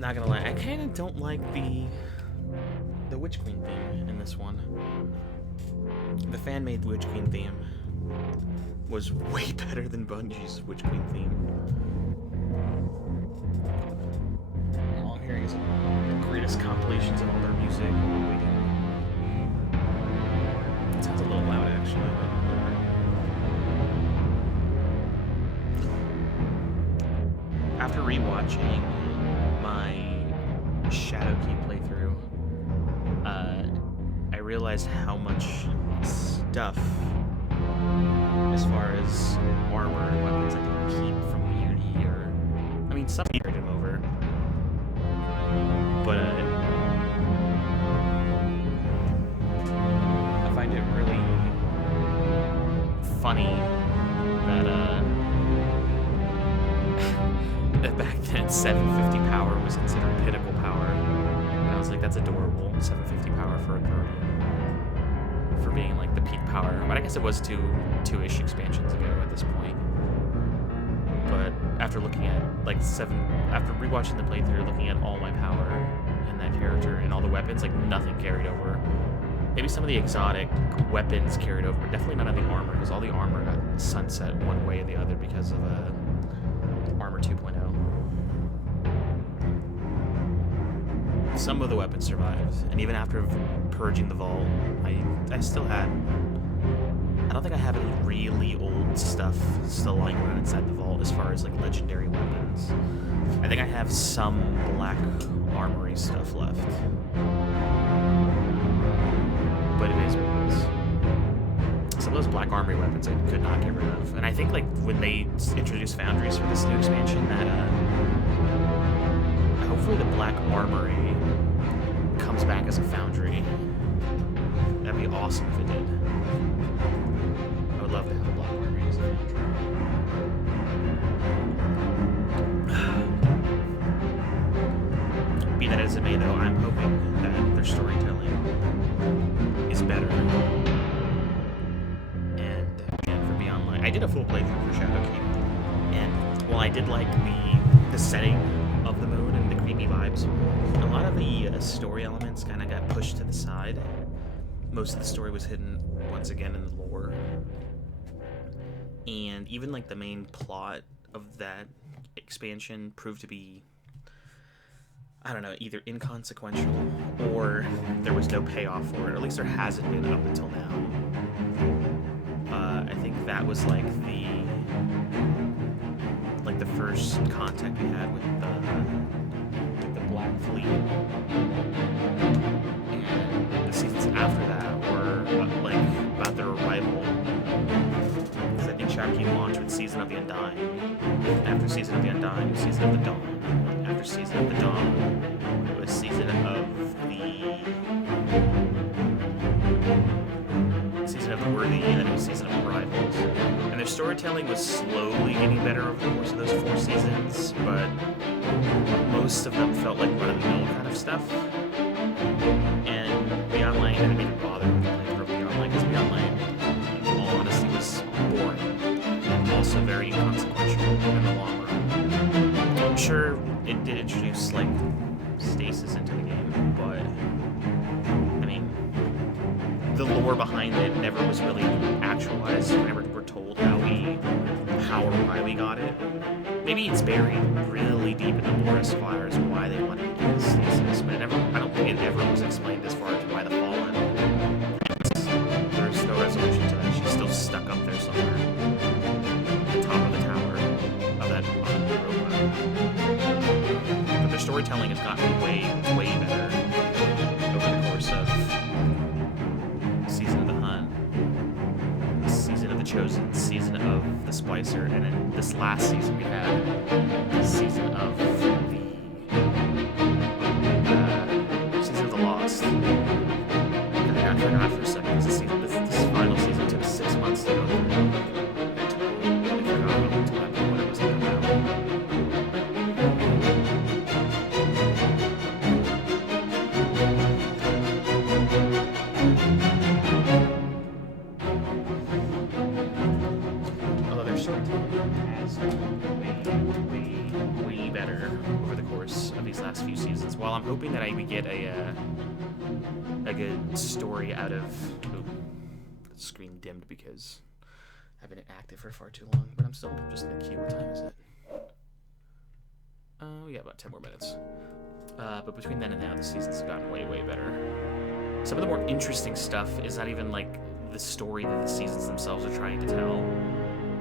Not gonna lie, I kind of don't like the Witch Queen theme in this one. The fan-made Witch Queen theme was way better than Bungie's Witch Queen theme. All I'm hearing is the greatest compilations of all their music. It sounds a little loud, actually. After rewatching my Shadowkeep playthrough, I realized how much stuff, as far as armor and weapons, I can keep from Unity, or I mean, some carried him over, but I find it really funny that back then 750 power was considered pinnacle power, and I was like, that's adorable. 750 power for a Guardian, for being like the peak power. But I guess it was two-ish expansions ago at this point. But after looking at after rewatching the playthrough, looking at all my power in that character and all the weapons, like nothing carried over. Maybe some of the exotic weapons carried over, but definitely none of the armor, because all the armor got sunset one way or the other because of Armor 2.0. Some of the weapons survived, and even after purging the vault, I still had... I don't think I have any really old stuff still lying around inside the vault as far as like legendary weapons. I think I have some black armory stuff left. But it is what it is. Some of those black armory weapons I could not get rid of. And I think like when they introduce foundries for this new expansion, that hopefully the black armory comes back as a foundry. That'd be awesome if it did. I would love to have a black armory as a foundry. Be that as it may, though, I'm hoping that their storytelling is better. I did a full playthrough for Shadowkeep, and while I did like the setting of the moon and the creepy vibes, a lot of the story elements kind of got pushed to the side. Most of the story was hidden once again in the lore, and even like the main plot of that expansion proved to be, I don't know, either inconsequential or there was no payoff for it, or at least there hasn't been up until now. I think that was like the first contact we had with the Black Fleet, and the seasons after that were like about their arrival. Because I think Shadowkeep launched with Season of the Undying. After Season of the Undying, it was Season of the Dawn. After Season of the Dawn, it was Season of the Worthy, and then it was Season of Arrivals. And their storytelling was slowly getting better over the course of those 4 seasons, but most of them felt like run-of-the-mill kind of stuff. And the online, I didn't even bother with the playthrough of the online, because the online, in all honesty, was boring, and also very inconsequential in the long run. I'm sure it did introduce, like, stasis into the game, but the lore behind it never was really actualized. We never were told how or why we got it. Maybe it's buried really deep in the lore as far as why they wanted to do this stasis, but I don't think it ever was explained as far as why the Fallen. There's no resolution to that. She's still stuck up there somewhere, at the top of the tower of that robot. But their storytelling has gotten way, way better over the course of Season of the Hunt, Season of the Choosen, Season of the Splicer, and then this last season we had the Season of the Lost. And I forgot for a second, because this final season took 6 months to go through. I totally forgot what it was about. Way better over the course of these last few I'm hoping that we get a good story out of... Ooh, the screen dimmed because I've been inactive for far too long, but I'm still just in the queue. What time is it? We got about 10 more minutes. But between then and now, the seasons have gotten way, way better. Some of the more interesting stuff is not even like the story that the seasons themselves are trying to tell.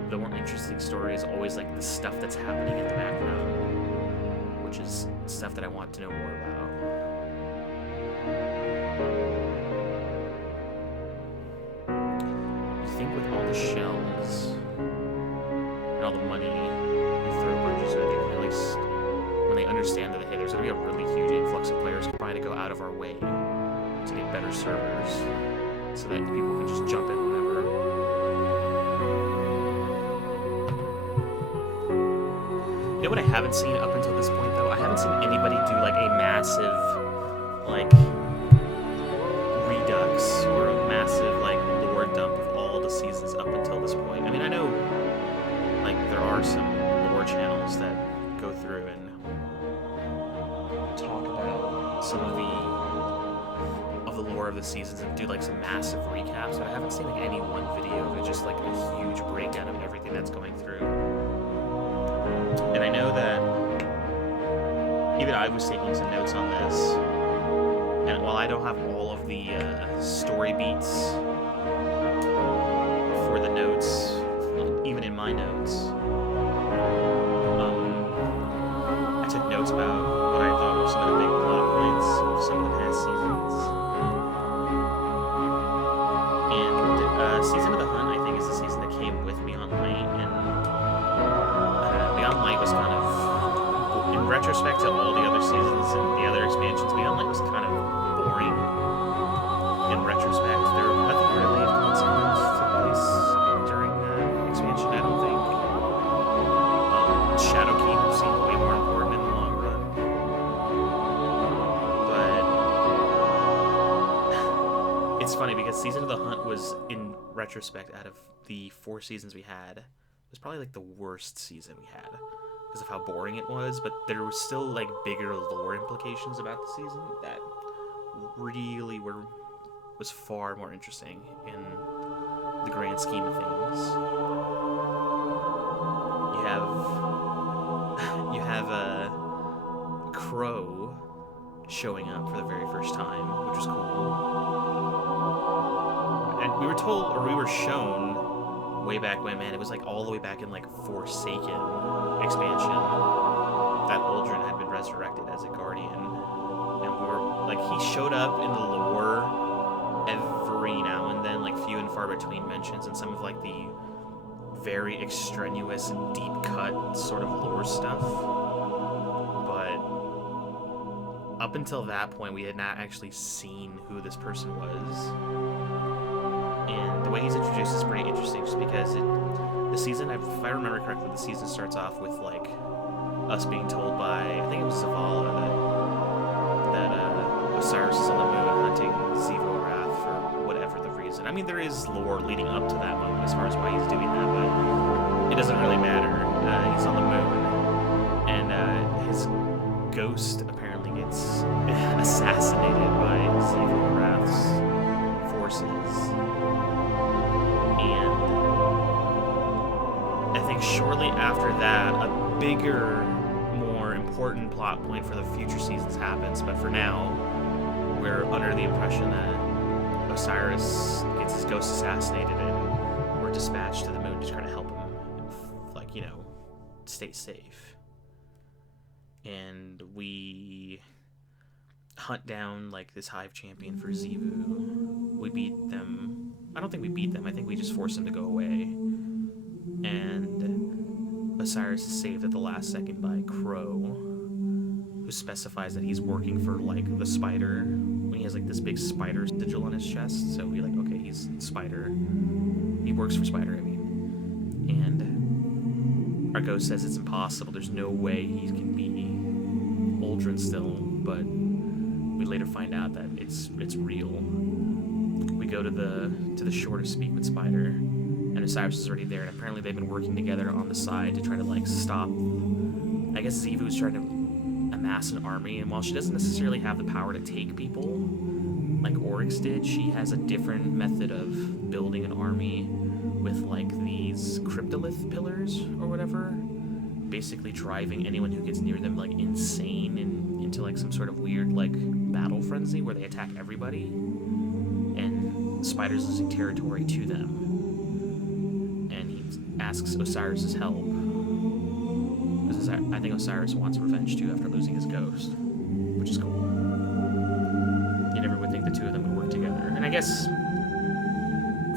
The more interesting story is always like the stuff that's happening in the background, which is stuff that I want to know more about. You think with all the shells and all the money you throw bunches at it, they can at least, when they understand that, hey, there's going to be a really huge influx of players trying to go out of our way to get better servers so that people can just jump in whenever. You know what I haven't seen up until this point, though? I haven't seen anybody do, like, a massive, like, redux or a massive, like, lore dump of all the seasons up until this point. I mean, I know, like, there are some lore channels that go through and talk about some of the lore of the seasons and do, like, some massive recaps, but I haven't seen, like, any one video of it, just, like, a huge breakdown of everything that's going through. And I know that even I was taking some notes on this, and while I don't have all of the story beats for the notes, even in my notes, I took notes about what I thought were some of the big plot points of some of the past seasons. And Season of the Hunt, I think, is the season that came with Beyond Light, and Beyond Light was kind of, in retrospect to all the other seasons and the other expansions, Beyond Light was kind of boring in retrospect. Nothing really of consequence took place during the expansion, I don't think. Shadowkeep seemed way more important in the long run. But it's funny because Season of the Hunt was, in retrospect, out of the 4 seasons we had, it was probably like the worst season we had because of how boring it was, but there was still like bigger lore implications about the season that really was far more interesting in the grand scheme of things. You have a Crow showing up for the very first time, which was cool. And we were told, or we were shown way back when, man, it was like all the way back in like Forsaken expansion that Uldren had been resurrected as a guardian, and we were like, he showed up in the lore every now and then, like few and far between mentions, and some of like the very extraneous and deep cut sort of lore stuff, but up until that point we had not actually seen who this person was. And the way he's introduced is pretty interesting, just because the season, if I remember correctly, the season starts off with like us being told by, I think it was Zavala, that Osiris is on the moon hunting Zivo-Arath for whatever the reason. I mean, there is lore leading up to that moment as far as why he's doing that, but it doesn't really matter. He's on the moon, and his ghost apparently gets assassinated by Zivo-Arath's forces. And I think shortly after that, a bigger, more important plot point for the future seasons happens, but for now, we're under the impression that Osiris gets his ghost assassinated and we're dispatched to the moon to try to help him, like, you know, stay safe. And we hunt down, like, this hive champion for Xivu. We beat them. I don't think we beat them. I think we just forced them to go away. And Osiris is saved at the last second by Crow, who specifies that he's working for, like, the spider. When he has, like, this big spider sigil on his chest. So we're like, okay, he's Spider. He works for Spider, I mean. And our ghost says it's impossible. There's no way he can be Uldren still, but we later find out that it's real. We go to the shore to speak with Spider, and Osiris is already there, and apparently they've been working together on the side to try to, like, stop. I guess Xivu's trying to amass an army, and while she doesn't necessarily have the power to take people like Oryx did, she has a different method of building an army with like these cryptolith pillars or whatever, basically driving anyone who gets near them like insane and into like some sort of weird like battle frenzy where they attack everybody, and Spider's losing territory to them, and he asks Osiris's help. I think Osiris wants revenge too after losing his ghost, which is cool. You never would think the two of them would work together. And I guess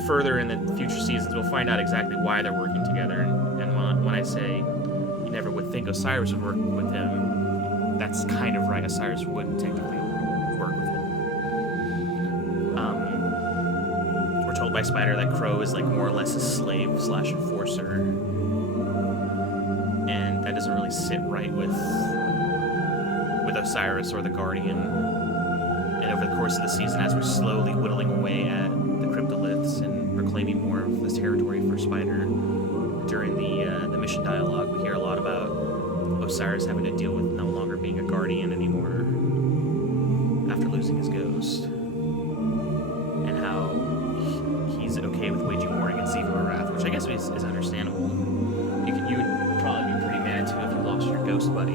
further in the future seasons, we'll find out exactly why they're working together. And when I say you never would think Osiris would work with him, that's kind of right. Osiris would technically work with him. We're told by Spider that Crow is like more or less a slave/enforcer. And that doesn't really sit right with Osiris or the Guardian. And over the course of the season, as we're slowly whittling away at the cryptoliths and reclaiming more of this territory for Spider, during the mission dialogue, we hear a lot about Osiris having to deal with no longer being a Guardian anymore after losing his ghost, and how he's okay with waging war against Xivu Arath, which I guess is understandable. You would probably be pretty mad too if you lost your ghost buddy.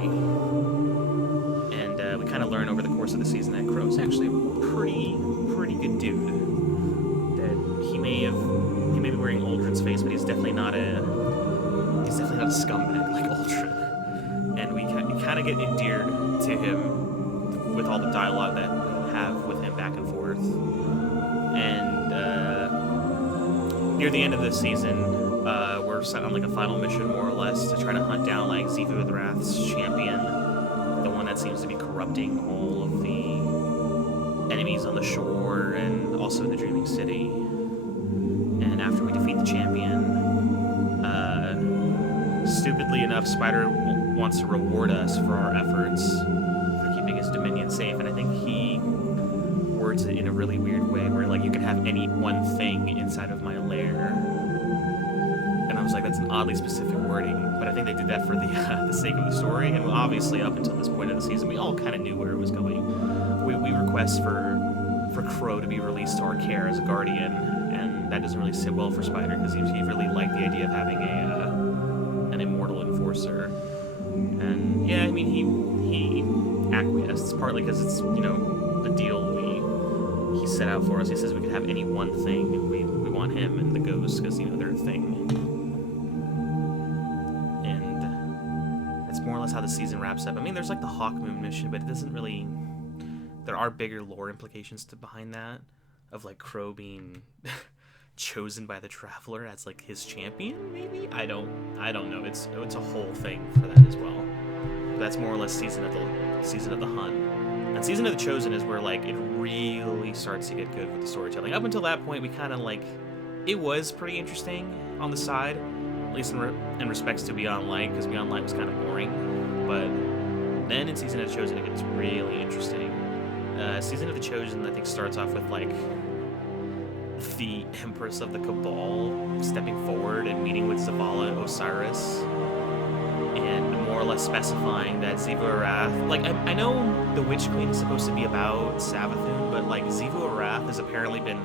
And we kind of learn over the course of the season that Crow's actually a pretty good dude. That he may be wearing Uldren's face, but he's definitely not a scumbag like Uldren. And you kind of get endeared to him with all the dialogue that we have with him back and forth. And near the end of the season, we're set on like a final mission, more or less, to try to hunt down like Xivu Arath's champion, the one that seems to be corrupting all of the enemies on the shore and also in the Dreaming City. And after we defeat the champion, stupidly enough, Spider wants to reward us for our efforts for keeping his dominion safe, and I think he words it in a really weird way, where like, you can have any one thing inside of my lair. And I was like, that's an oddly specific wording, but I think they did that for the sake of the story. And obviously, up until this point of the season, we all kind of knew where it was going. We request for Crow to be released to our care as a Guardian, and that doesn't really sit well for Spider, because he really liked the idea of having an immortal enforcer. And yeah, I mean, he acquiesced, partly because it's, the deal he set out for us. He says we could have any one thing, and we want him and the ghost, because they're a thing. And that's more or less how the season wraps up. I mean, there's like the Hawk Moon mission, but it doesn't really. There are bigger lore implications behind that, of like Crow being chosen by the Traveler as like his champion, maybe. I don't know. It's a whole thing for that as well. But that's more or less season of the Hunt. And Season of the Chosen is where like it really starts to get good with the storytelling. Up until that point, we kind of like, it was pretty interesting on the side, at least in respects to Beyond Light, because Beyond Light was kind of boring. But then in Season of the Chosen, it gets really interesting. Season of the Chosen, I think, starts off with like the Empress of the Cabal stepping forward and meeting with Zavala and Osiris, and more or less specifying that Xivu Arath, like, I know the Witch Queen is supposed to be about Savathun, but like Xivu Arath has apparently been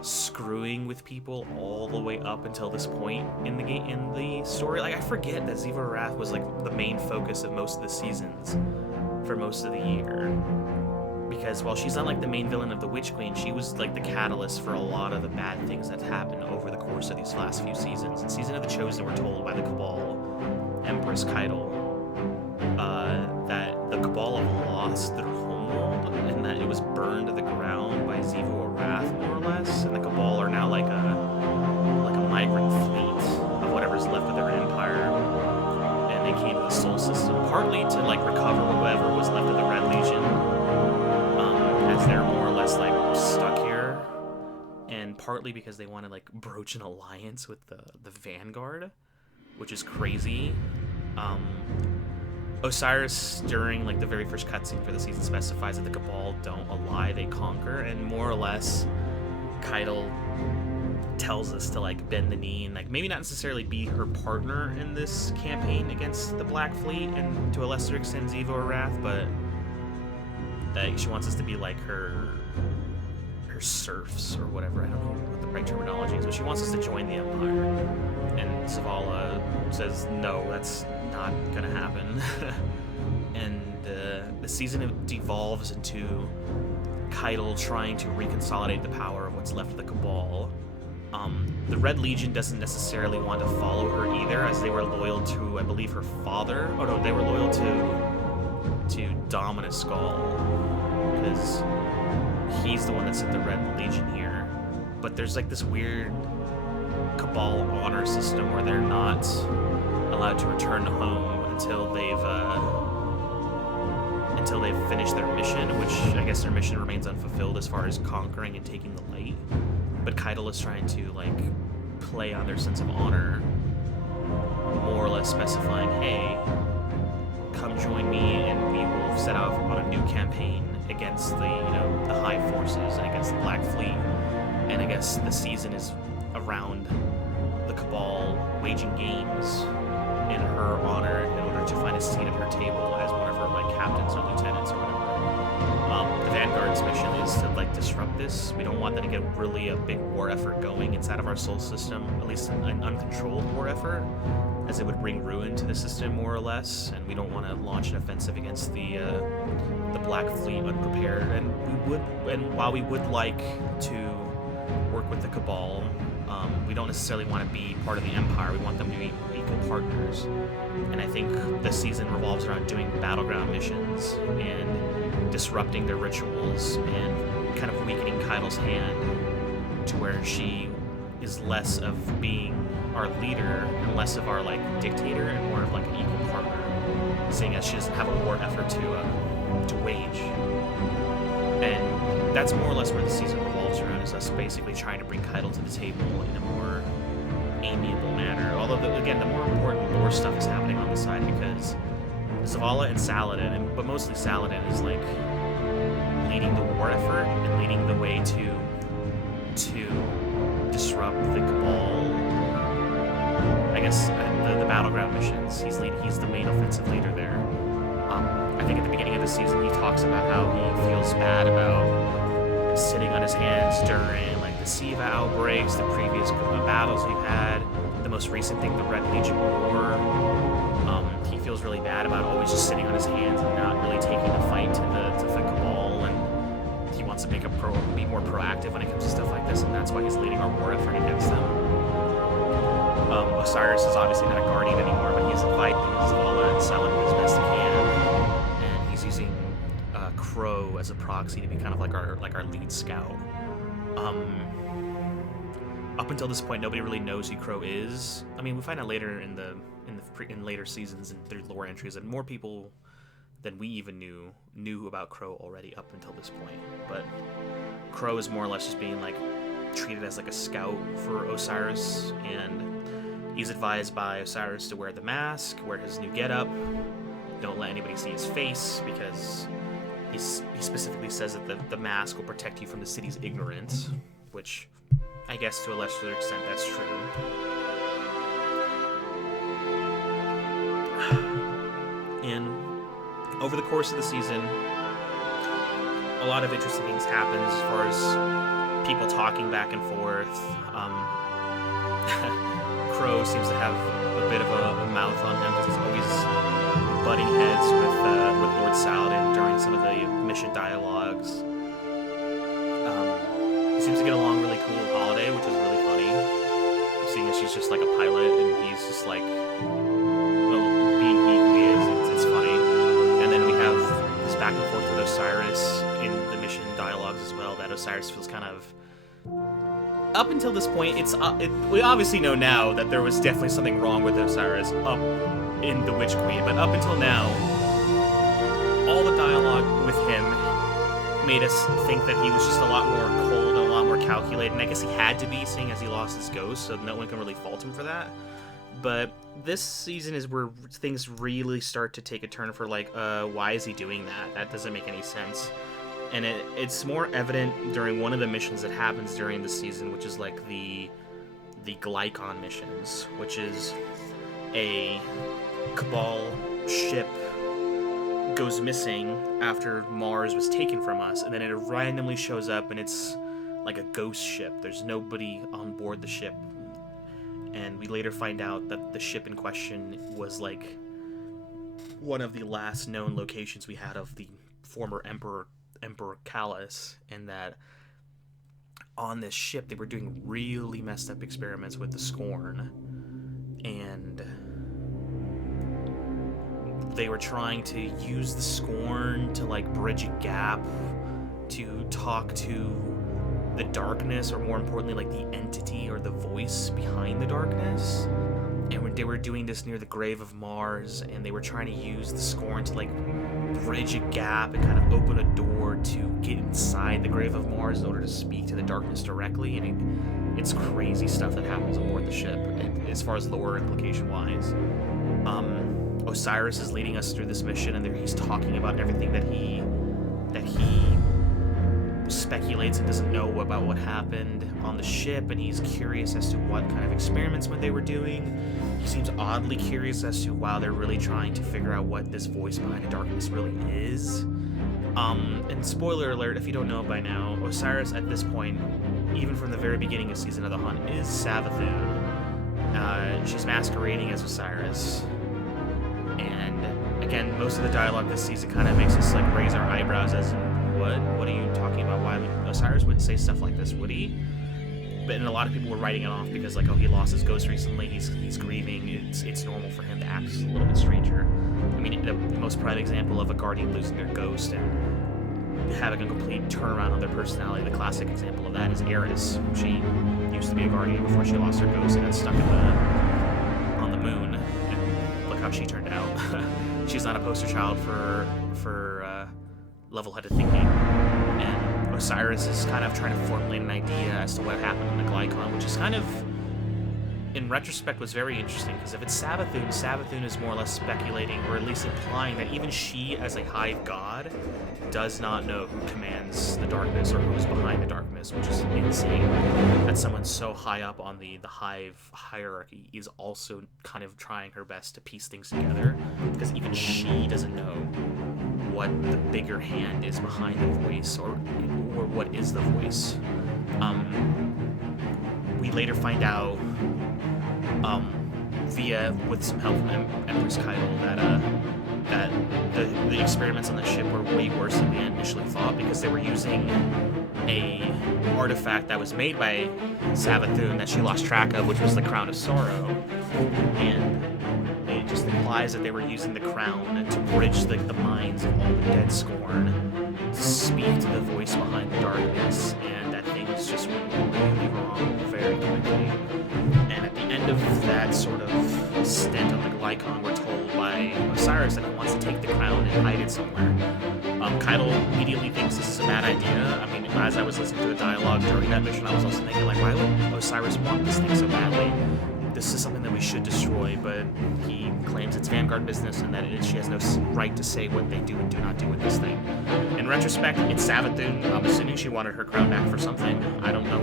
screwing with people all the way up until this point in the story. Like, I forget that Xivu Arath was like the main focus of most of the seasons for most of the year. Because while she's not like the main villain of the Witch Queen, she was like the catalyst for a lot of the bad things that happened over the course of these last few seasons. In Season of the Chosen, we're told by the Cabal Empress Keitel that the Cabal have lost their homeworld, and that it was burned to the ground by Xivu Arath, more or less. And the Cabal are now like a migrant fleet of whatever's left of their empire. And they came to the Soul System partly to like recover whatever was left of the Red Legion. As they're more or less like stuck here, and partly because they want to like broach an alliance with the Vanguard, which is crazy. Osiris, during like the very first cutscene for the season, specifies that the Cabal don't ally, they conquer, and more or less Keitel tells us to like bend the knee and like maybe not necessarily be her partner in this campaign against the Black Fleet and to a lesser extent Xivo or Wrath, but that she wants us to be like her serfs or whatever. I don't know what the right terminology is, but she wants us to join the Empire. And Zavala says, no, that's not gonna happen. And the season devolves into Keitel trying to reconsolidate the power of what's left of the Cabal. The Red Legion doesn't necessarily want to follow her either, as they were loyal to, I believe, her father. Oh no, they were loyal to Dominus Skull, because he's the one that sent the Red Legion here. But there's like this weird Cabal honor system where they're not allowed to return home until they've finished their mission, which I guess their mission remains unfulfilled as far as conquering and taking the light. But Keitel is trying to like play on their sense of honor, more or less specifying, hey, come join me and we will set out on a new campaign against the High Forces and against the Black Fleet. And I guess the season is around the Cabal waging games in her honor in order to find a seat at her table as one of her like captains or lieutenants or whatever. The Vanguard's mission is to like disrupt this. We don't want them to get really a big war effort going inside of our Sol system, at least an uncontrolled war effort, as it would bring ruin to the system more or less. And we don't want to launch an offensive against the Black Fleet unprepared. And while we would like to work with the Cabal, we don't necessarily want to be part of the Empire. We want them to be equal partners. And I think the season revolves around doing battleground missions and disrupting their rituals and kind of weakening Keitel's hand to where she is less of being our leader and less of our like dictator and more of like an equal partner, seeing as she doesn't have a war effort to wage. And that's more or less where the season revolves around, is us basically trying to bring Keitel to the table in a more amiable manner. Although, again, the more important lore stuff is happening on the side, because Zavala and Saladin, but mostly Saladin, is like leading the war effort and leading the way to disrupt the Cabal. I guess the battleground missions. He's the main offensive leader there. I think at the beginning of the season he talks about how he feels bad about sitting on his hands during like the Siva outbreaks, the previous battles we've had, the most recent thing, the Red Legion War. He feels really bad about always just sitting on his hands and not really taking the fight to the Cabal, and he wants to be more proactive when it comes to stuff like this, and that's why he's leading our war effort against them. Osiris is obviously not a guardian anymore, but he's inviting Zavala and Saladin as best he can, and he's using Crow as a proxy to be kind of like our lead scout. Up until this point, nobody really knows who Crow is. I mean, we find out later in later seasons and through lore entries that more people than we even knew about Crow already up until this point. But Crow is more or less just being like treated as like a scout for Osiris, and he's advised by Osiris to wear the mask, wear his new getup, don't let anybody see his face, because he specifically says that the mask will protect you from the city's ignorance, which I guess to a lesser extent that's true. And over the course of the season, a lot of interesting things happen as far as people talking back and forth. Crow seems to have a bit of a mouth on him because he's always butting heads with Lord Saladin during some of the mission dialogues. He seems to get along really cool with Holiday, which is really funny, seeing as she's just like a pilot and he's just like, well, being who he is, it's funny. And then we have this back and forth with Osiris in the mission dialogues as well, that Osiris feels kind of... Up until this point, we obviously know now that there was definitely something wrong with Osiris up in The Witch Queen, but up until now, all the dialogue with him made us think that he was just a lot more cold and a lot more calculated, and I guess he had to be, seeing as he lost his ghost, so no one can really fault him for that. But this season is where things really start to take a turn for like, why is he doing that? That doesn't make any sense. And it's more evident during one of the missions that happens during the season, which is like the the Glycon missions, which is a Cabal ship goes missing after Mars was taken from us, and then it randomly shows up, and it's like a ghost ship. There's nobody on board the ship, and we later find out that the ship in question was like one of the last known locations we had of the former Emperor Callus, and that on this ship they were doing really messed up experiments with the Scorn, and they were trying to use the Scorn to like bridge a gap to talk to the darkness, or more importantly like the entity or the voice behind the darkness. And when they were doing this near the grave of Mars, and they were trying to use the Scorn to like bridge a gap and kind of open a door to get inside the grave of Mars in order to speak to the darkness directly. And it's crazy stuff that happens aboard the ship, as far as lore implication wise. Osiris is leading us through this mission, and he's talking about everything that he speculates and doesn't know about what happened on the ship, and he's curious as to what kind of experiments they were doing. He seems oddly curious as to why they're really trying to figure out what this voice behind the darkness really is. And spoiler alert, if you don't know by now, Osiris at this point, even from the very beginning of Season of the Hunt, is Savathun. She's masquerading as Osiris. And again, most of the dialogue this season kind of makes us like raise our eyebrows as what are you talking about? Why Osiris wouldn't say stuff like this, would he? But and a lot of people were writing it off because like, oh, he lost his ghost recently, he's grieving, it's normal for him to act a little bit stranger. I mean, the most prime example of a guardian losing their ghost and having a complete turnaround on their personality, the classic example of that is Eris. She used to be a guardian before she lost her ghost and got stuck on the moon, and look how she turned out. She's not a poster child for level-headed thinking, and Osiris is kind of trying to formulate an idea as to what happened in the Glycon, which is kind of, in retrospect, was very interesting, because if it's Savathun is more or less speculating, or at least implying that even she, as a hive god, does not know who commands the darkness or who's behind the darkness, which is insane. That someone so high up on the hive hierarchy is also kind of trying her best to piece things together, because even she doesn't know what the bigger hand is behind the voice, or what is the voice. We later find out, with some help from Empress Keitel, that the experiments on the ship were way worse than we initially thought, because they were using a artifact that was made by Savathun that she lost track of, which was the Crown of Sorrow, and it just implies that they were using the crown to bridge the minds of all the dead Scorn to speak to the voice behind the darkness, and that things just went really wrong very quickly. And at the end of that sort of stint on the Glycon, we're told by Osiris that he wants to take the crown and hide it somewhere. Keitel immediately thinks this is a bad idea. I mean, as I was listening to the dialogue during that mission, I was also thinking, like, why would Osiris want this thing so badly? This is something that we should destroy, but he claims it's Vanguard business and that she has no right to say what they do and do not do with this thing. In retrospect, it's Savathun. I'm assuming she wanted her crown back for something. I don't know.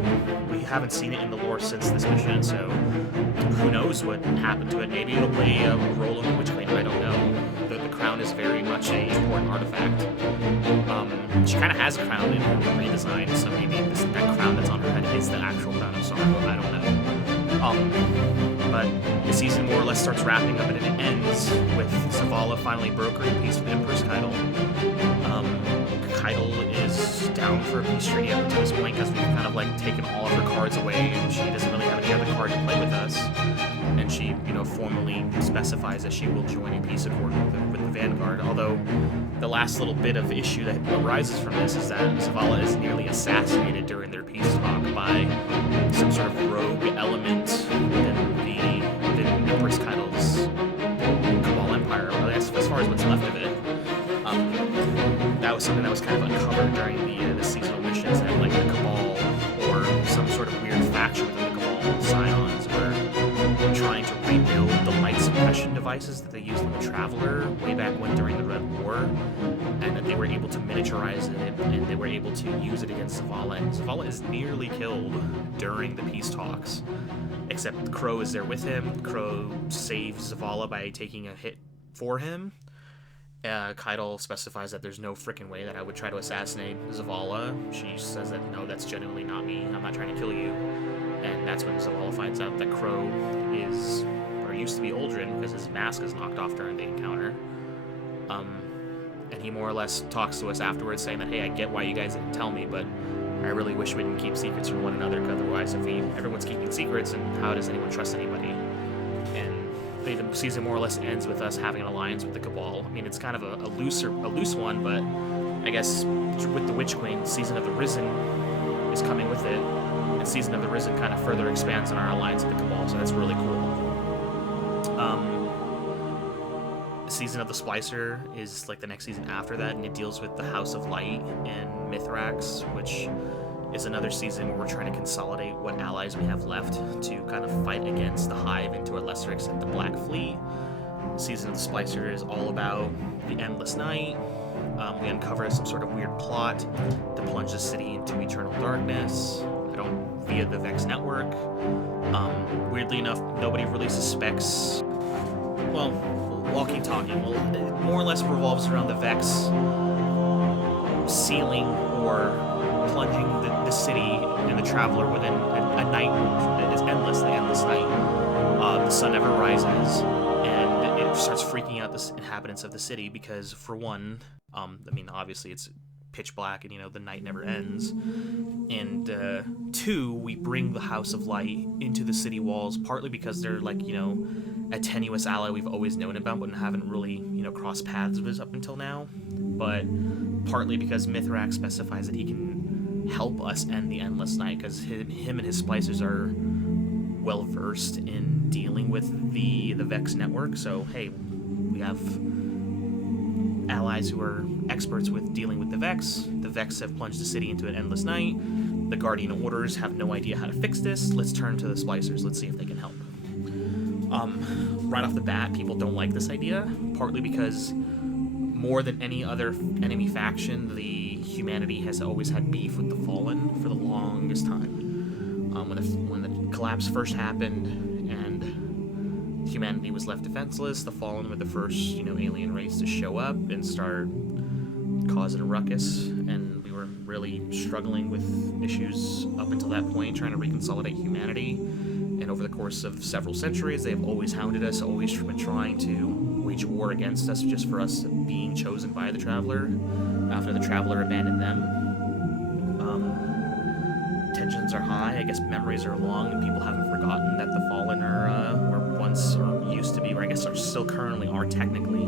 We haven't seen it in the lore since this mission, so who knows what happened to it. Maybe it'll play a role in the Witch Queen. I don't know. The crown is very much an important artifact. She kind of has a crown in her redesign, so maybe that crown that's on her head is the actual Crown of Sorrow. I don't know. But the season more or less starts wrapping up, and it ends with Zavala finally brokering peace with Empress Keitel. Keitel is down for a peace treaty up to this point, because we've kind of like taken all of her cards away, and she doesn't really have any other card to play with us. And she, formally specifies that she will join a peace accord with the Vanguard. Although the last little bit of issue that arises from this is that Zavala is nearly assassinated during their peace talk by some sort of rogue element within Empress Keitel's Cabal Empire, or at least as far as what's left of it. That was something that was kind of uncovered during the seasonal missions, that like the Cabal or some sort of weird faction within the Cabal, Scions, were trying to rebuild the light suppression devices that they used in the Traveler way back when during the Red War, and that they were able to miniaturize it, and they were able to use it against Zavala. And Zavala is nearly killed during the peace talks, except Crow is there with him. Crow saves Zavala by taking a hit for him. Keitel specifies that there's no freaking way that I would try to assassinate Zavala. She says that, no, that's genuinely not me. I'm not trying to kill you. And that's when Zavala finds out that Crow is, or used to be Uldren, because his mask is knocked off during the encounter. And he more or less talks to us afterwards saying that, hey, I get why you guys didn't tell me, but I really wish we didn't keep secrets from one another, because otherwise everyone's keeping secrets, and how does anyone trust anybody? The season more or less ends with us having an alliance with the Cabal. I mean, it's kind of a loose one, but I guess with the Witch Queen, Season of the Risen is coming with it, and Season of the Risen kind of further expands on our alliance with the Cabal, so that's really cool. Season of the Splicer is like the next season after that, and it deals with the House of Light and Mithrax, which is another season where we're trying to consolidate what allies we have left to kind of fight against the Hive, and to a lesser extent the Black Fleet. Season of the Splicer is all about the Endless Night. We uncover some sort of weird plot to plunge the city into eternal darkness, via the Vex network. Weirdly enough, nobody really suspects. Well, walkie-talkie. Well, it more or less revolves around the Vex sealing or plunging the city and the Traveler within a night that is endless, the Endless Night. The sun never rises, and it starts freaking out the inhabitants of the city because, for one, I mean, obviously it's pitch black and, the night never ends. And two, we bring the House of Light into the city walls, partly because they're like, a tenuous ally we've always known about but haven't really, crossed paths with up until now. But partly because Mithrax specifies that he can help us end the Endless Night, because him and his splicers are well versed in dealing with the Vex network. So hey, we have allies who are experts with dealing with the Vex. The Vex have plunged the city into an endless night. The Guardian Orders have no idea how to fix this. Let's turn to the Splicers. Let's see if they can help. Right off the bat, people don't like this idea, partly because more than any other enemy faction, the humanity has always had beef with the Fallen for the longest time. When the collapse first happened and humanity was left defenseless, the Fallen were the first, alien race to show up and start causing a ruckus, and we were really struggling with issues up until that point, trying to reconsolidate humanity. And over the course of several centuries, they have always hounded us, always been trying to wage war against us just for us being chosen by the Traveler after the Traveler abandoned them. Tensions are high, I guess memories are long, and people haven't forgotten that the Fallen were once, or used to be, or I guess are still currently are technically,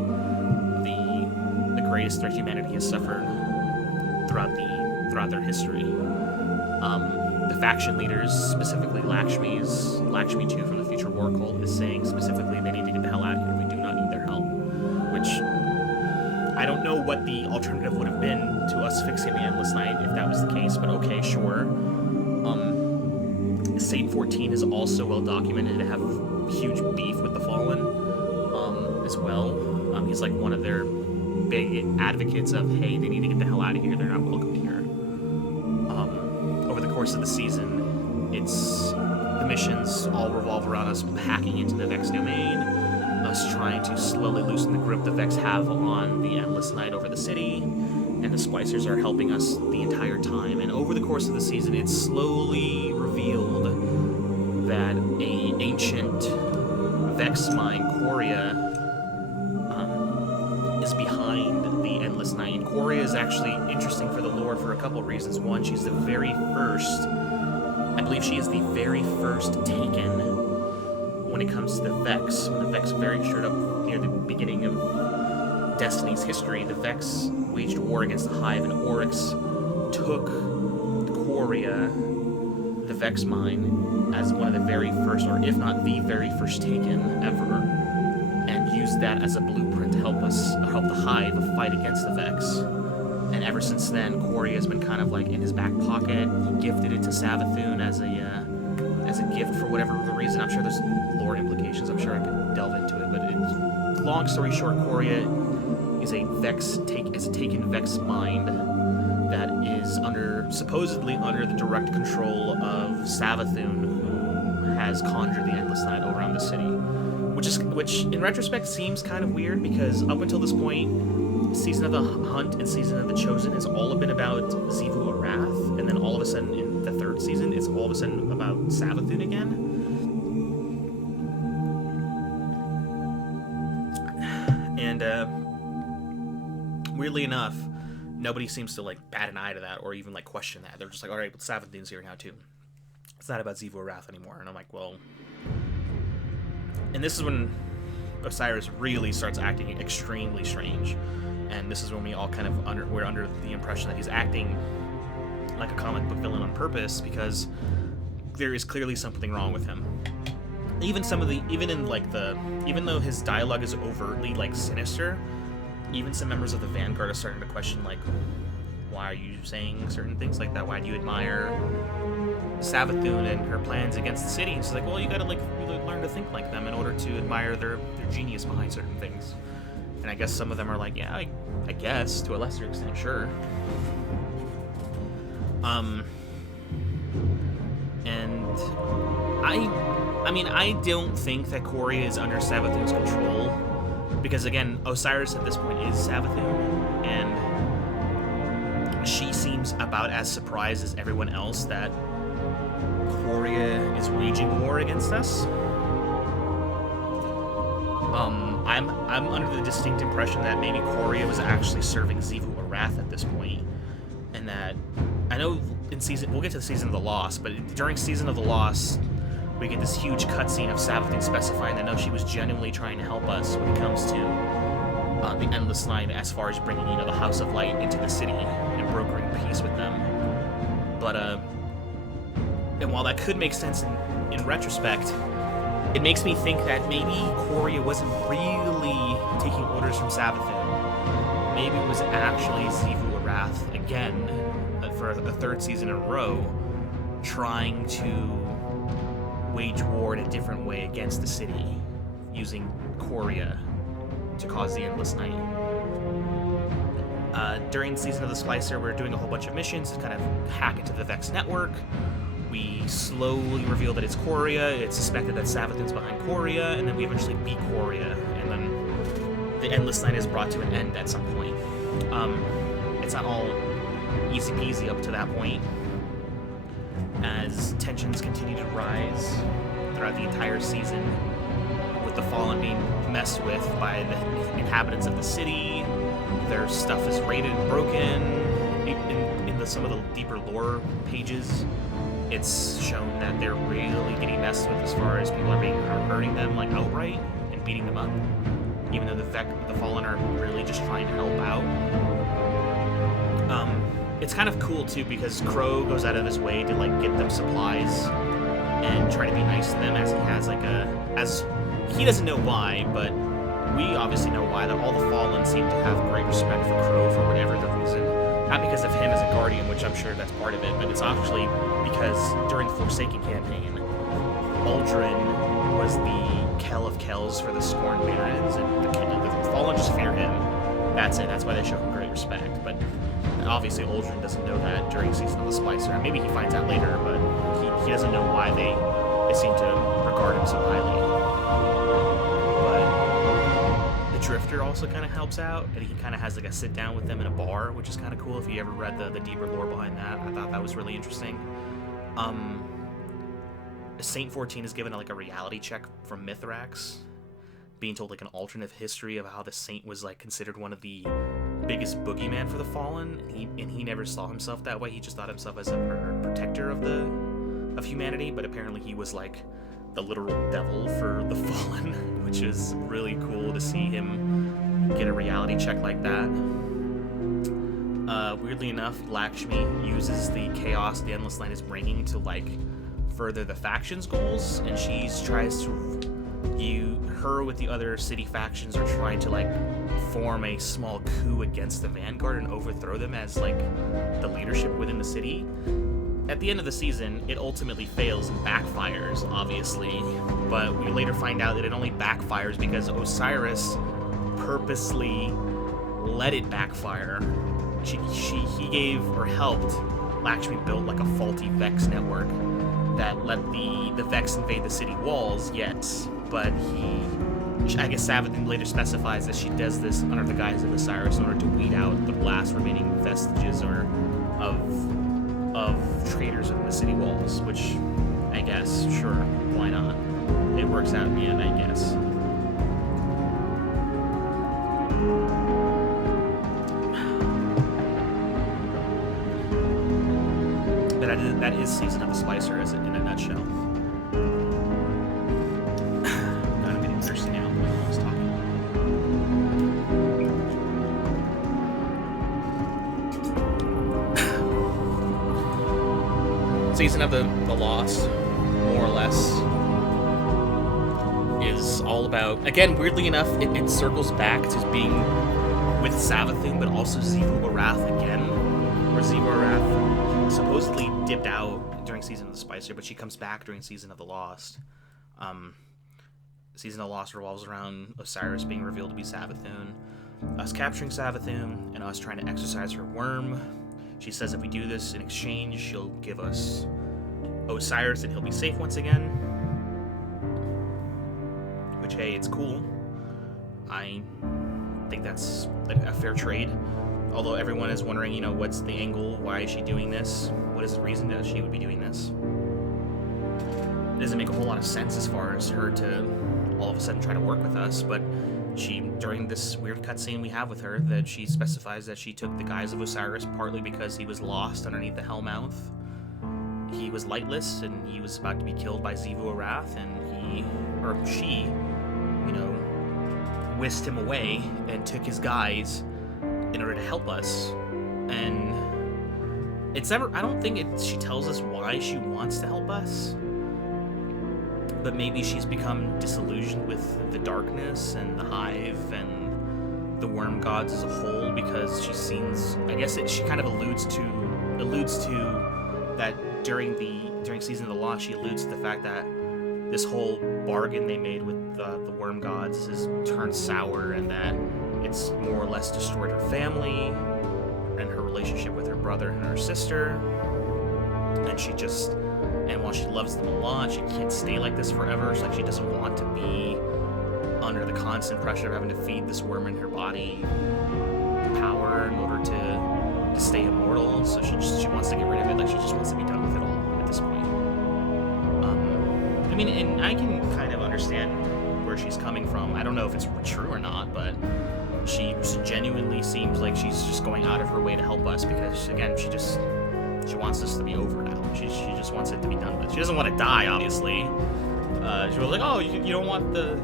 the greatest threat humanity has suffered throughout their history. The faction leaders, specifically Lakshmi 2 from the Future War Cult, is saying specifically they need to get the hell out of here. We do not need their help. Which, I don't know what the alternative would have been to us fixing the Endless Night if that was the case, but okay, sure. Sate 14 is also well documented to have huge beef with the Fallen, as well. He's like one of their big advocates of, hey, they need to get the hell out of here, they're not welcomed here. Over the course of the season, the missions all revolve around us hacking into the Vex domain, us trying to slowly loosen the grip the Vex have on the Endless Night over the city, and the Splicers are helping us the entire time. And over the course of the season, it's slowly revealed that a ancient Vex mine, Qoria, is behind the Endless Night. And Qoria is actually interesting for the lore for a couple of reasons. One, she's the very first, I believe she is the very first Taken when it comes to the Vex. When the Vex very showed up near the beginning of Destiny's history, the Vex waged war against the Hive, and Oryx took Qoria, the Vex mine, as one of the very first, or if not the very first Taken ever, and used that as a blueprint to help the Hive fight against the Vex. And ever since then, Qoria has been kind of like in his back pocket. He gifted it to Savathun as a gift for whatever the reason. I'm sure there's lore implications. I'm sure I could delve into it. But long story short, Qoria is a taken Vex mind that is supposedly under the direct control of Savathun, who has conjured the Endless Night around the city. Which in retrospect seems kind of weird, because up until this point, Season of the Hunt and Season of the Chosen has all been about Xivu Arath, and then all of a sudden in the third season, it's all of a sudden about Savathun again. And weirdly enough, nobody seems to like bat an eye to that or even like question that. They're just like, all right, but Savathun's here now too. It's not about Xivu Arath anymore. And I'm like, well. And this is when Osiris really starts acting extremely strange. And this is when we all kind of we're under the impression that he's acting like a comic book villain on purpose, because there is clearly something wrong with him. Even though his dialogue is overtly like sinister, even some members of the Vanguard are starting to question, like, why are you saying certain things like that? Why do you admire Savathun and her plans against the city? And she's like, well, you gotta like really learn to think like them in order to admire their genius behind certain things. And I guess some of them are like, yeah, I guess to a lesser extent, sure. And I mean, I don't think that Coria is under Savathun's control, because again, Osiris at this point is Savathun, and she seems about as surprised as everyone else that Coria is waging war against us. I'm under the distinct impression that maybe Coria was actually serving Xivu Arath at this point, and that I know we'll get to the Season of the Lost, but during Season of the Lost, we get this huge cutscene of Savathun specifying that no, she was genuinely trying to help us when it comes to the Endless Night, as far as bringing, the House of Light into the city and brokering peace with them. But and while that could make sense in retrospect, it makes me think that maybe Coria wasn't really taking orders from Savathun. Maybe it was actually Xivu Arath again, for the third season in a row, trying to wage war in a different way against the city, using Coria to cause the Endless Night. During the Season of the Splicer, we're doing a whole bunch of missions to kind of hack into the Vex network. We slowly reveal that it's Coria, it's suspected that Savathun's behind Coria, and then we eventually beat Coria, and then the Endless Night is brought to an end at some point. It's not all easy peasy up to that point, as tensions continue to rise throughout the entire season, with the Fallen being messed with by the inhabitants of the city. Their stuff is raided and broken. In some of the deeper lore pages, it's shown that they're really getting messed with as far as people are hurting them like outright and beating them up, even though the Fallen are really just trying to help out. It's kind of cool too, because Crow goes out of his way to like get them supplies and try to be nice to them, as he has as he doesn't know why, but we obviously know why, that all the Fallen seem to have great respect for Crow for whatever the reason. Not because of him as a guardian, which I'm sure that's part of it, but it's actually because during the Forsaken campaign, Uldren was the Kell of Kells for the Scorned Barons, and the Fallen just fear him. That's it. That's why they show him great respect. But obviously Uldren doesn't know that during Season of the Splicer. Maybe he finds out later, but he doesn't know why they seem to regard him so highly. But the Drifter also kind of helps out, and he kind of has like a sit down with them in a bar, which is kind of cool if you ever read the deeper lore behind that. I thought that was really interesting. Saint 14 is given like a reality check from Mithrax, being told like an alternate history of how the Saint was like considered one of the biggest boogeyman for the Fallen, and he never saw himself that way. He just thought himself as a protector of humanity, but apparently he was like the literal devil for the Fallen, which is really cool to see him get a reality check like that. Weirdly enough, Lakshmi uses the chaos the Endless Night is bringing to like further the faction's goals, and she tries to her with the other city factions are trying to like form a small coup against the Vanguard and overthrow them as like the leadership within the city. At the end of the season, it ultimately fails and backfires, obviously, but we later find out that it only backfires because Osiris purposely let it backfire. He gave or helped Lakshmi build like a faulty Vex network that let the Vex invade the city walls, yes, but I guess Savathun later specifies that she does this under the guise of Osiris in order to weed out the last remaining vestiges of traitors within the city walls, which I guess, sure, why not? It works out in the end, I guess. But that is Season of the Splicer in a nutshell. God, I'm getting thirsty now. I was talking. Season of the Lost, more or less, is all about, again, weirdly enough, it circles back to being with Savathun, but also Xivu Arath again, where Xivu Arath supposedly dipped out during Season of the Splicer, but she comes back during Season of the Lost. Season of the Lost revolves around Osiris being revealed to be Savathun, us capturing Savathun, and us trying to exorcise her worm. She says if we do this in exchange, she'll give us Osiris and he'll be safe once again. Which, hey, it's cool. I think that's a fair trade. Although everyone is wondering, what's the angle? Why is she doing this? What is the reason that she would be doing this? It doesn't make a whole lot of sense as far as her to all of a sudden try to work with us, but during this weird cutscene we have with her, that she specifies that she took the guise of Osiris partly because he was lost underneath the Hellmouth. He was lightless, and he was about to be killed by Xivu Arath, and she, whisked him away and took his guise in order to help us. And I don't think she tells us why she wants to help us, but maybe she's become disillusioned with the darkness and the Hive and the worm gods as a whole, because she kind of alludes to that during Season of the Lost. She alludes to the fact that this whole bargain they made with the worm gods has turned sour, and that it's more or less destroyed her family and her relationship with her brother and her sister. And while she loves them a lot, she can't stay like this forever. It's like she doesn't want to be under the constant pressure of having to feed this worm in her body power in order to stay immortal. So she wants to get rid of it. Like, she just wants to be done with it all at this point. And I can kind of understand where she's coming from. I don't know if it's true or not, but she genuinely seems like she's just going out of her way to help us, because, again, she wants this to be over now. She just wants it to be done with. She doesn't want to die, obviously. She was like, oh, you don't want the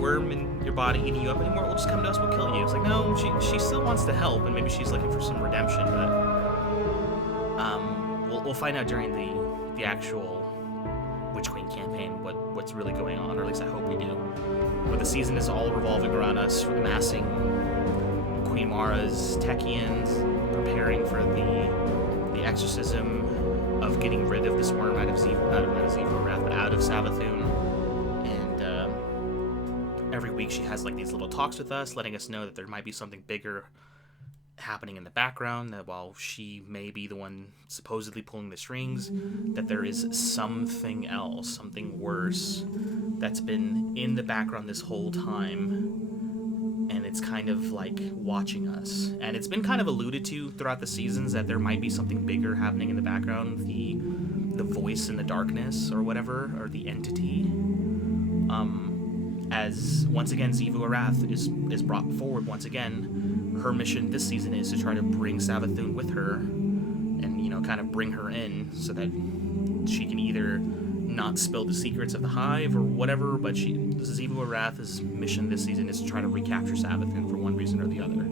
worm in your body eating you up anymore? Well, just come to us, we'll kill you. It's like, no, she still wants to help, and maybe she's looking for some redemption, but we'll find out during the actual Witch Queen campaign what's really going on, or at least I hope we do. But the season is all revolving around us amassing Queen Mara's Techians, preparing for the exorcism of getting rid of this worm out of Savathun. And every week she has like these little talks with us, letting us know that there might be something bigger happening in the background, that while she may be the one supposedly pulling the strings, that there is something else, something worse, that's been in the background this whole time, and it's kind of like watching us. And it's been kind of alluded to throughout the seasons that there might be something bigger happening in the background, the voice in the darkness or whatever, or the entity. As once again Xivu Arath is brought forward once again. Her mission this season is to try to bring Savathun with her, and kind of bring her in so that she can either not spill the secrets of the Hive or whatever. But Xivu Arath's mission this season is to try to recapture Savathun for one reason or the other.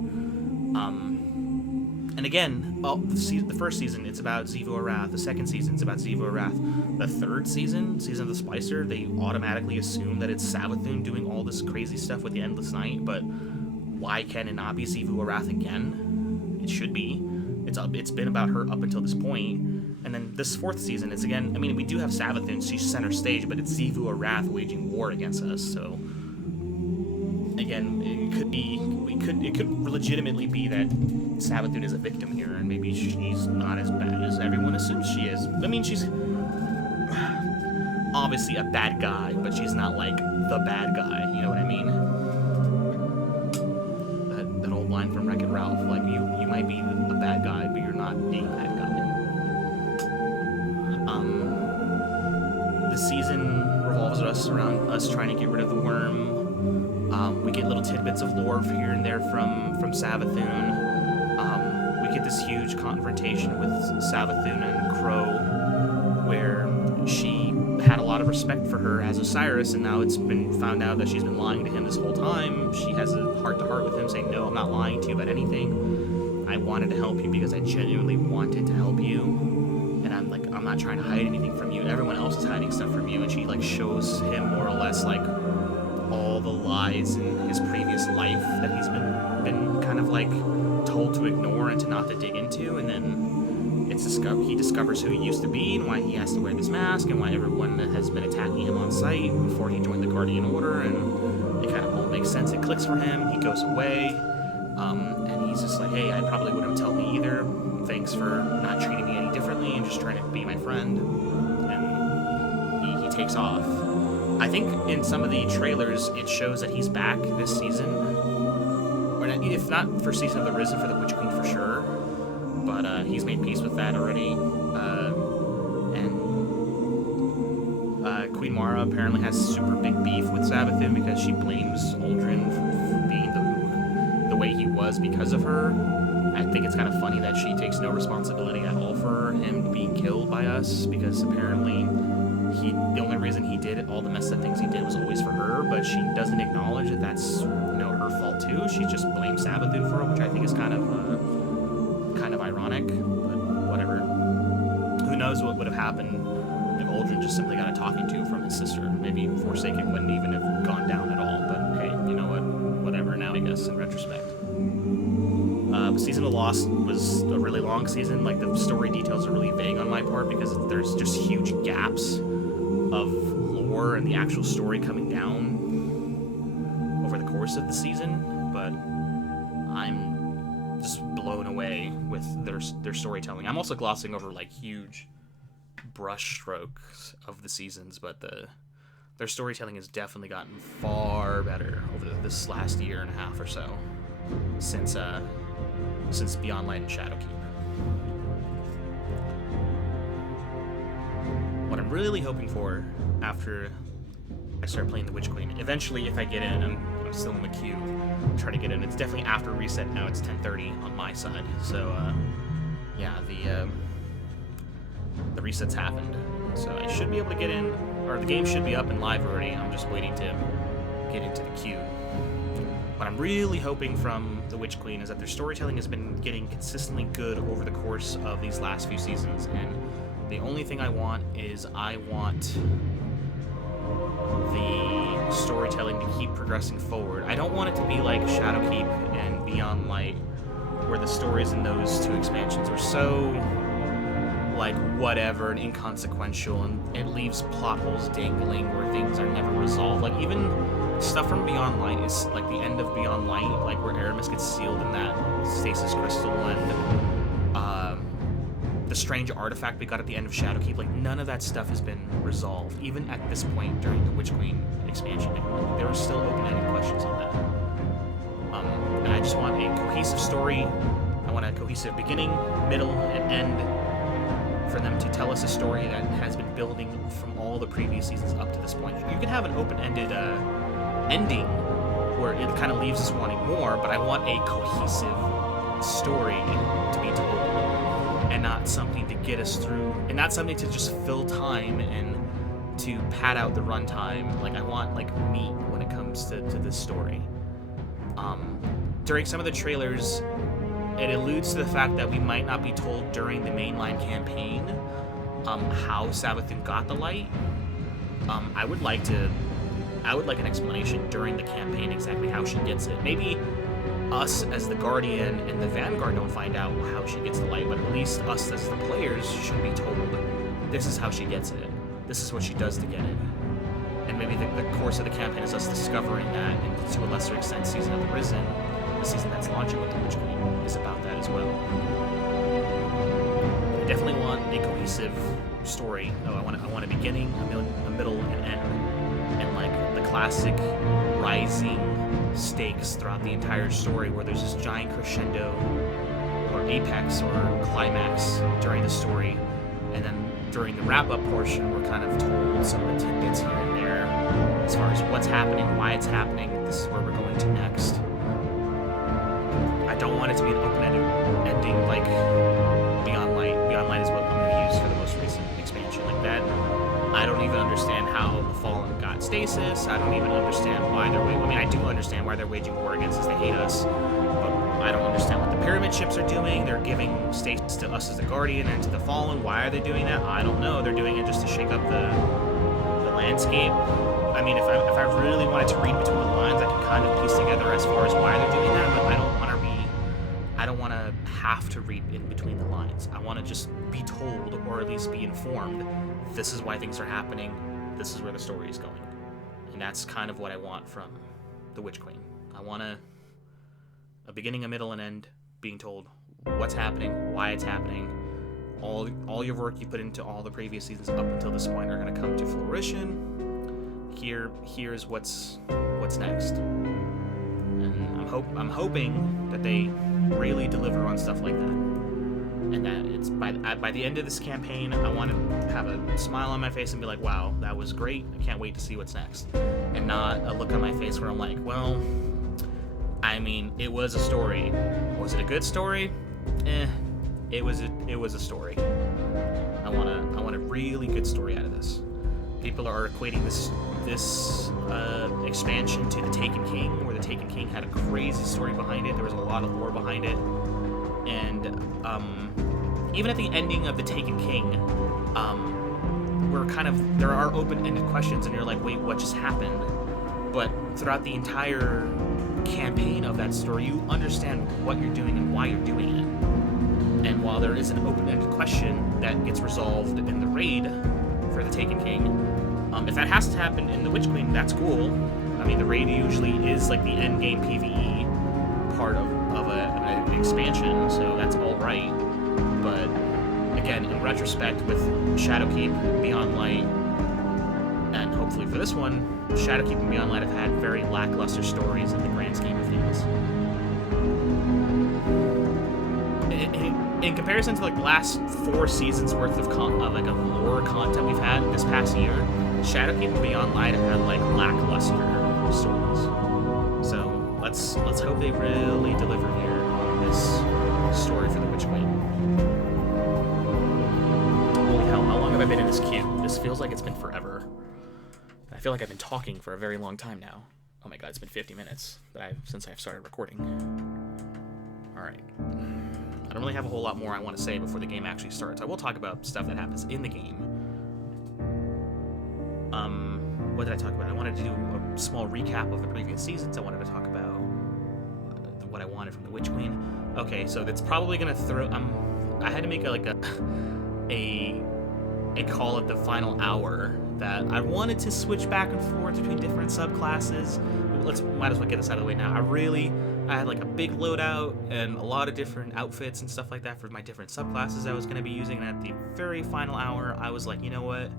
And again, the first season, it's about Xivu Arath. The second season, it's about Xivu Arath. The third season of the Splicer, they automatically assume that it's Savathun doing all this crazy stuff with the Endless Night, but why can it not be Xivu Arath again? It should be. It's been about her up until this point. And then this fourth season is again, we do have Savathun, she's center stage, but it's Xivu Arath waging war against us, so... again, it could legitimately be that Savathun is a victim here, and maybe she's not as bad as everyone assumes she is. I mean, she's obviously a bad guy, but she's not like the bad guy. You know what I mean? That old line from Wreck-It Ralph, like you might be a bad guy, but you're not a bad guy. The season revolves around us trying to get rid of the worm. We get little tidbits of lore here and there from Savathun. We get this huge confrontation with Savathun and Crow, where she had a lot of respect for her as Osiris, and now it's been found out that she's been lying to him this whole time. She has a heart-to-heart with him, saying, "No, I'm not lying to you about anything. I wanted to help you because I genuinely wanted to help you, and I'm not trying to hide anything from you. Everyone else is hiding stuff from you." And she like shows him more or less like all the lies in his previous life that he's been kind of like told to ignore and to not to dig into, and then he discovers who he used to be and why he has to wear this mask and why everyone has been attacking him on sight before he joined the Guardian Order, and it kind of all makes sense. It clicks for him. He goes away, and he's just like, "Hey, I probably wouldn't tell me either. Thanks for not treating me any differently and just trying to be my friend." And he takes off. I think in some of the trailers it shows that he's back this season, or if not for Season of the Risen, for the Witch Queen for sure. But he's made peace with that already. And Queen Mara apparently has super big beef with Savathun because she blames Uldren for being the way he was because of her. I think it's kind of funny that she takes no responsibility at all for him being killed by us, because apparently the only reason he did all the messed up things he did was always for her, but she doesn't acknowledge that that's her fault too. She just blames Savathun for it, which I think is kind of ironic, but whatever. Who knows what would have happened if Uldren just simply got a talking to from his sister. Maybe Forsaken wouldn't even have gone down at all, but hey, you know what? Whatever now, I guess, in retrospect. Season of the Lost was a really long season. Like, the story details are really vague on my part because there's just huge gaps of lore and the actual story coming down over the course of the season, but I'm just blown away with their storytelling. I'm also glossing over like huge brush strokes of the seasons, but their storytelling has definitely gotten far better over this last year and a half or so since Beyond Light and Shadowkeep. What I'm really hoping for after I start playing the Witch Queen, eventually if I get in, I'm still in the queue, trying to get in. It's definitely after reset now. It's 10:30 on my side, so yeah, the reset's happened, so I should be able to get in, or the game should be up and live already. I'm just waiting to get into the queue. What I'm really hoping from the Witch Queen is that their storytelling has been getting consistently good over the course of these last few seasons, and the only thing I want is I want the storytelling to keep progressing forward. I don't want it to be like Shadowkeep and Beyond Light, where the stories in those two expansions are so like whatever and inconsequential, and it leaves plot holes dangling where things are never resolved. Like, even stuff from Beyond Light is like the end of Beyond Light, like where Aramis gets sealed in that stasis crystal, and the strange artifact we got at the end of Shadowkeep. Like, none of that stuff has been resolved, even at this point during the Witch Queen expansion. There are still open-ended questions on that. And I just want a cohesive story. I want a cohesive beginning, middle, and end for them to tell us a story that has been building from all the previous seasons up to this point. You can have an open-ended ending where it kind of leaves us wanting more, but I want a cohesive story to be told, and not something to get us through, and not something to just fill time and to pad out the runtime. Like, I want like meat when it comes to this story. During some of the trailers, it alludes to the fact that we might not be told during the mainline campaign how Savathun got the light. I would like an explanation during the campaign exactly how she gets it. Maybe us as the Guardian and the Vanguard don't find out how she gets the light, but at least us as the players should be told, this is how she gets it. This is what she does to get it. and maybe the course of the campaign is us discovering that, and to a lesser extent, Season of the Risen, the season that's launching with the Witch Queen, is about that as well. I definitely want a cohesive story. I want a beginning, a middle, and end, and like the classic rising stakes throughout the entire story, where there's this giant crescendo, or apex, or climax during the story, and then during the wrap-up portion, we're kind of told some of the tidbits here and there as far as what's happening, why it's happening, this is where we're going to next. I don't want it to be an open-ended ending like Beyond Light. Beyond Light is what I'm going to use for the most recent expansion. Like that, I don't even understand how the Fallen got stasis. I don't even understand why they're waging... I mean, I do understand why they're waging war against us. They hate us. But I don't understand what the pyramid ships are doing. They're giving stasis to us as the Guardian and to the Fallen. Why are they doing that? I don't know. They're doing it just to shake up the landscape. I mean, if I really wanted to read between the lines, I can kind of piece together as far as why they're doing that, but I don't want to have to read in between the lines. I want to just be told, or at least be informed, this is why things are happening, this is where the story is going. And that's kind of what I want from the Witch Queen. I want a beginning, a middle, and end, being told what's happening, why it's happening. All your work you put into all the previous seasons up until this point are going to come to fruition. Here's what's next. And I'm hoping that they really deliver on stuff like that, and that it's by the end of this campaign, I want to have a smile on my face and be like, wow, that was great, I can't wait to see what's next, and not a look on my face where I'm like, well, I mean, it was a story. Was it a good story? It was a story. I want a really good story out of this. People are equating this expansion to the Taken King, where the Taken King had a crazy story behind it. There was a lot of lore behind it, and even at the ending of the Taken King, there are open-ended questions, and you're like, wait, what just happened? But throughout the entire campaign of that story, you understand what you're doing and why you're doing it. And while there is an open-ended question that gets resolved in the raid for the Taken King, if that has to happen in the Witch Queen, that's cool. I mean, the raid usually is like the end game PvE part of an expansion, so that's all right. But again, in retrospect, with Shadowkeep, Beyond Light, and hopefully for this one, Shadowkeep and Beyond Light have had very lackluster stories in the grand scheme of things. In comparison to like the last 4 seasons worth of lore content we've had this past year, Shadowkeep and Beyond Light have had like lackluster stories. So let's hope they really deliver here on this story for the Witch Queen. Holy hell, how long have I been in this queue? This feels like it's been forever. I feel like I've been talking for a very long time now. Oh my god, it's been 50 minutes since I've started recording. Alright. I don't really have a whole lot more I want to say before the game actually starts. I will talk about stuff that happens in the game. What did I talk about? I wanted to do a small recap of the previous seasons. I wanted to talk about what I wanted from the Witch Queen. Okay, so that's probably gonna throw. I had to make a call at the final hour that I wanted to switch back and forth between different subclasses. Might as well get this out of the way now. I had like a big loadout and a lot of different outfits and stuff like that for my different subclasses I was going to be using, and at the very final hour, I was like, you know what?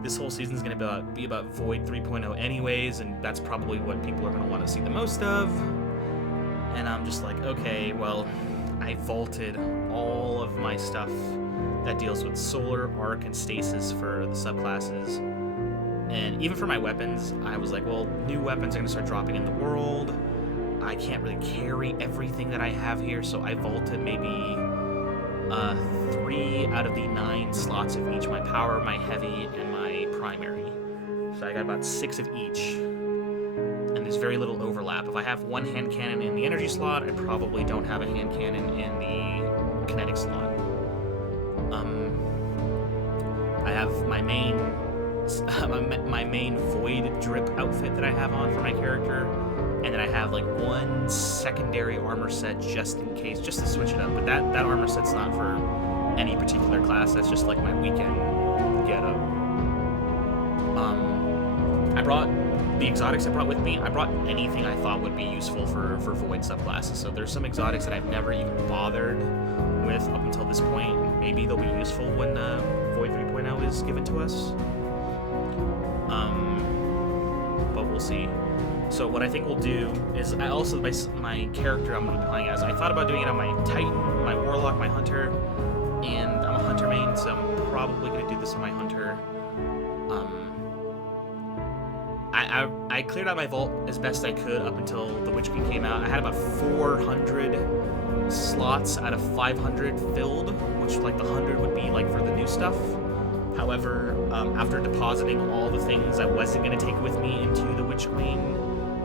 This whole season is going to be about Void 3.0 anyways, and that's probably what people are going to want to see the most of. And I'm just like, okay, well, I vaulted all of my stuff that deals with Solar, Arc, and Stasis for the subclasses. And even for my weapons, I was like, well, new weapons are going to start dropping in the world. I can't really carry everything that I have here, so I vaulted maybe 3 out of the 9 slots of each, my power, my heavy, and my primary. So I got about 6 of each, and there's very little overlap. If I have one hand cannon in the energy slot, I probably don't have a hand cannon in the kinetic slot. I have my main void drip outfit that I have on for my character, and then I have like one secondary armor set just in case, just to switch it up. But that armor set's not for any particular class. That's just like my weekend getup. I brought the exotics I brought with me. I brought anything I thought would be useful for Void subclasses. So there's some exotics that I've never even bothered with up until this point. Maybe they'll be useful when Void 3.0 is given to us. But we'll see. So what I think we'll do is, I also, my character I'm going to be playing as, I thought about doing it on my Titan, my Warlock, my Hunter, and I'm a Hunter main, so I'm probably going to do this on my Hunter. I cleared out my vault as best I could up until the Witch King came out. I had about 400 slots out of 500 filled, which like the 100 would be like for the new stuff. However, after depositing all the things I wasn't going to take with me into the Witch Queen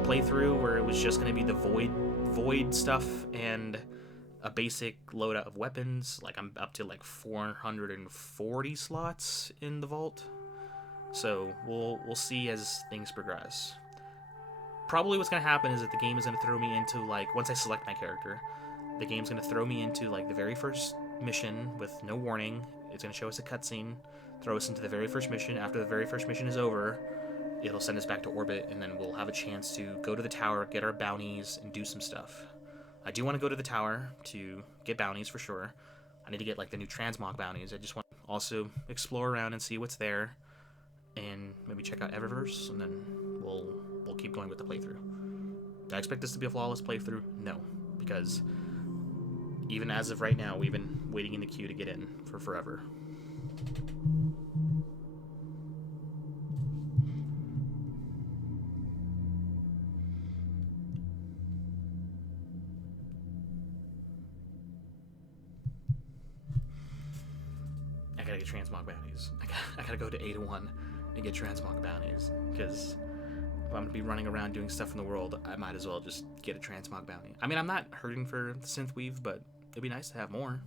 playthrough, where it was just going to be the void stuff and a basic loadout of weapons, like I'm up to like 440 slots in the vault. So we'll see as things progress. Probably what's going to happen is that the game is going to throw me into, like, once I select my character, the game's going to throw me into like the very first mission with no warning. It's going to show us a cutscene, throw us into the very first mission. After the very first mission is over, it'll send us back to orbit, and then we'll have a chance to go to the tower, get our bounties, and do some stuff. I do want to go to the tower to get bounties for sure. I need to get like the new transmog bounties. I just want to also explore around and see what's there, and maybe check out Eververse, and then we'll keep going with the playthrough. Do I expect this to be a flawless playthrough? No, because even as of right now, we've been waiting in the queue to get in for forever. I gotta get transmog bounties. I gotta go to 8-1 and get transmog bounties, because if I'm gonna be running around doing stuff in the world, I might as well just get a transmog bounty. I mean, I'm not hurting for the synth weave, but it'd be nice to have more.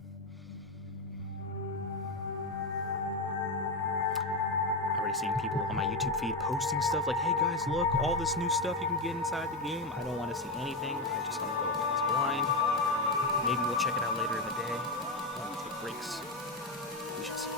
I've already seen people on my YouTube feed posting stuff like, hey guys, look, all this new stuff you can get inside the game. I don't want to see anything. I just want to go into this blind. Maybe we'll check it out later in the day when we take breaks. We shall see.